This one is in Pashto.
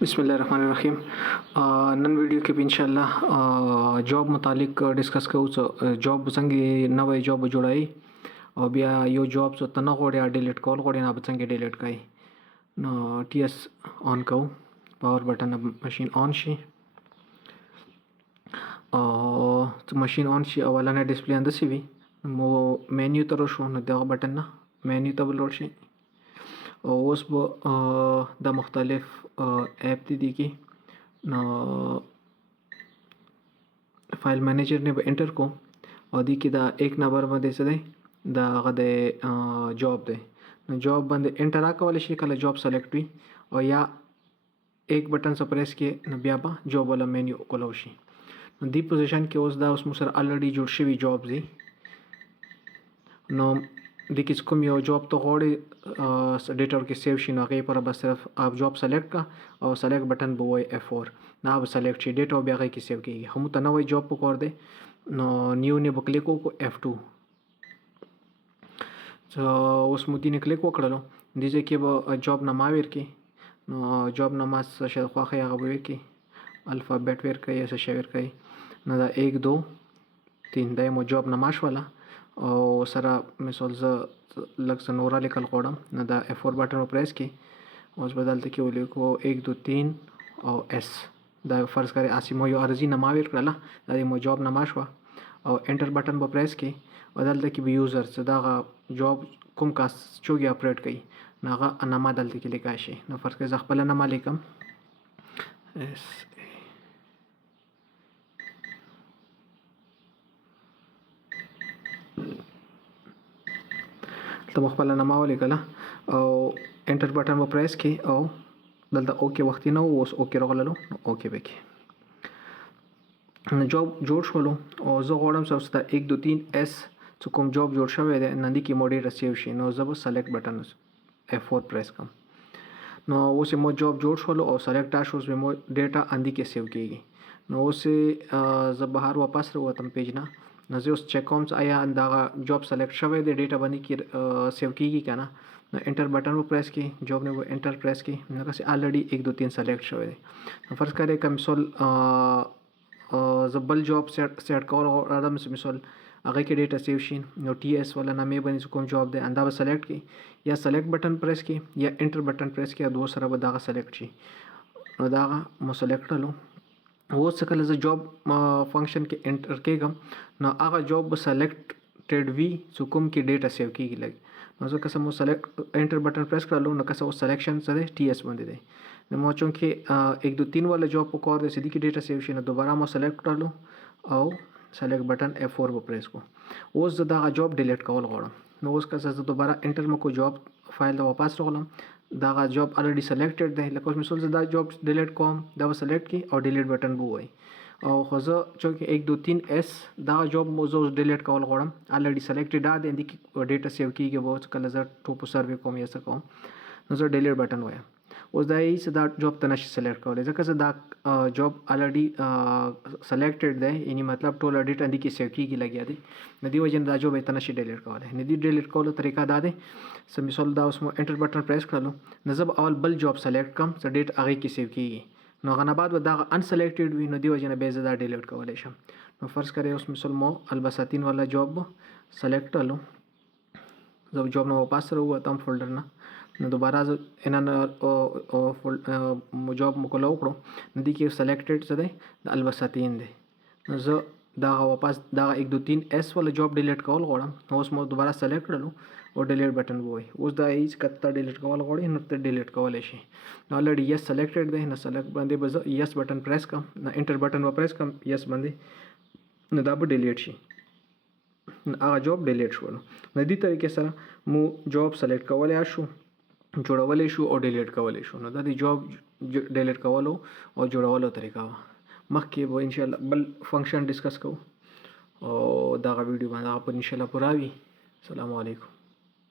बिस्मिल्लाहिर्रहमानिर्रहीम। नन वीडियो کې به ان شاء الله جاب متعلق ډیسکس کوو چې جاب څنګه نوې جاب جوړای او بیا یو جاب څه تنه غوړي ډیلیټ کول غوړي نه به څنګه ډیلیټ کای. نو ټي اس آن کوو، پاور بٹن ماشین آن شي او ماشین آن شي اولنه ډسپلی اندسي وي. مو مینیو ته شو نو دغه بٹن نه مینیو ته بلور شي او اوس به د مختلف ایپ دي کې نو فایل مینیجر نه به انټر کو او دی کې دا ایک نمبر باندې څه دی دا هغه د جاب دی. نو جاب باندې انټر کول شي کله جاب سلیکټ وي او یا ایک بٹن سره پریس کې نو بیا به جاب ولا مینیو کولو شي. نو دی پوزیشن کې اوس دا اوس مو سره الریډي جوړ شوی جاب دی. نو د کې کوم یو جاب ته غوړي ډیټر کې سیو شي نو هغه پر بس صرف اپ جاب سلیکټ کا او سلیکټ بٹن به وای F4 نه به سلیکټ شي ډیټا بیا هغه کې سیو کیږي. هم ته نوې جاب په کور دی نو نیو نه به کلیک وکړو F2 اوس مو دې نه کلیک وکړلو دې ځکه به جاب نامه ورکې نو جاب نامه څه خوخه هغه به ورکې الفابet ورکې یا څه شی ورکې نو دا 1 2 3 دا مو جاب نامه شوله او سره مثال ز لکه نورا لیکل غواړم نو دا F4 بٹن پریس کې اوس بدلته کې ولیکو 1 2 3 او S دا فرض کړئ اسمو یو ارزي نامه ورکړه دا مو جاب نامه شو او انټر بٹن په پریس کې بدلته کې به یوزر څه دا جاب کوم کاس چوغي اپریټ کړي ناغه نامه دلته کې لیکای شي. نو فرض کړئ خپل نامه لیکم S ته خپل نامه ولیکله او انټر بٹن په پریس کې او دلته اوکې وخت نه اوس اوکې راغللو اوکې به کې نو جاب جوړ شولو او زه غواړم چې دا 1 2 3 S چې کوم جاب جوړ شوی دی نن کې موډي رسیو شي نو زه به سلیکټ بٹن F4 پریس کوم. نو اوس مو جاب جوړ شولو او سلیکټ شو اوس مو ډیټا اندی کې سیو کیږي. نو اوس زه بهر واپس وروتم پیج نه نو زه اوس چیک کوم چې آیا دا جاب سلیکټ شوی دی ډیټا باندې کې سیو کیږي کنه. نو انټر بٹن په پریس کې جاب نه انټر پریس کې نو که الریډي 1 2 3 سلیکټ شوی دی. نو فرض کړئ کوم مثال زبل جاب سیټ کول غواړم مثال هغه کې ډیټا سیو شي نو ټي اس ولا نامې باندې کوم جاب دی اندا به سلیکټ کی یا سلیکټ بٹن پریس کی یا انټر بٹن پریس کی دوه سره به دا سلیکټ شي نو دا مو سلیکټ کړلو اوس کله ز جاب فنکشن کې انټر کېږم نو هغه جاب به سلیکټډ وی چې کوم کې ډیټا سیو کیږي لګ نو ځکه سمو سلیکټ انټر بٹن پریس کړلو نو کسه سلیکشن څه دی ټي اس باندې دی نو مو چونکه 1 2 3 والا جاب په کور دی سدي کې ډیټا سیو شي نو دوباره مو سلیکټ کړلو او سلیکټ بٹن F4 په پریس کو اوس زه دا جاب ډیلیټ کول غواړم نو اوس که زه دوباره انټر مکو جاب فایل ته واپس راغلم دا جاب الریډي سلیکټډ دی لکه مثال زه دا جاب ډیلیټ کوم دا سلیکټ کی او ډیلیټ بٹن بو وای او خو زه چې 1 2 3 S دا جاب مو زه ډیلیټ کول غواړم الریډي سلیکټډ دی اندی کی ډیټا سیو کیږي وو کله زه ټوپ سروي کوم یا څه کوم نو زه ډیلیټ بٹن وایم اوس دا یې دا جاب ته نشي سلیکټ کولای ځکه زه دا جاب الریډي سلیکټډ دی یعنی مطلب ټول ډیټا اندی کې سیو کیږي لګیا دی نو دی وجه دا جاب ته نشي ډیلیټ کولای نه دی ډیلیټ کولو طریقه دا دی سم مثال دا اوس مو انټر بٹن پریس کړلو نو زه اول بل جاب سلیکټ کوم چې ډیټ هغه کې سیو کیږي نو غنه بعد دا ان سلیکټډ وي نو دی وجه نه به زه دا ډیلیټ کولای شم. نو فرض کړئ اوس مثال مو البساتین والا جاب سلیکټ کړلو زه جاب نو واپس وروتم فولډر نه نو دوباره ان جاب مکلو کړو نو دی کې سلیکټډ څه دی د البساتین دی نو زه دا واپس دا 1 2 3 S ولا جاب ډیلیټ کول غواړم نو اوس مو دوباره سلیکټ کړلو او ډیلیټ بٹن وای اوس دا هیڅ کته ډیلیټ کول غواړي نو ته ډیلیټ کولای شي نو الریډي یس سلیکټډ دی نو سلیکټ باندې به یس بٹن پریس کوم نو انټر بٹن و پریس کوم یس باندې نو دا به ډیلیټ شي هغه جاب ډیلیټ شو. نو دې طریقې سره مو جاب سلیکټ کولای شو جوړولای شو او ډیلیټ کولای شو. نو دا د جاب ډیلیټ کولو او جوړولو طریقه مخکې به ان شاء الله بل فنکشن ډیسکس کوو او دا ویډیو باندې په ان شاء الله پوره وي. السلام علیکم.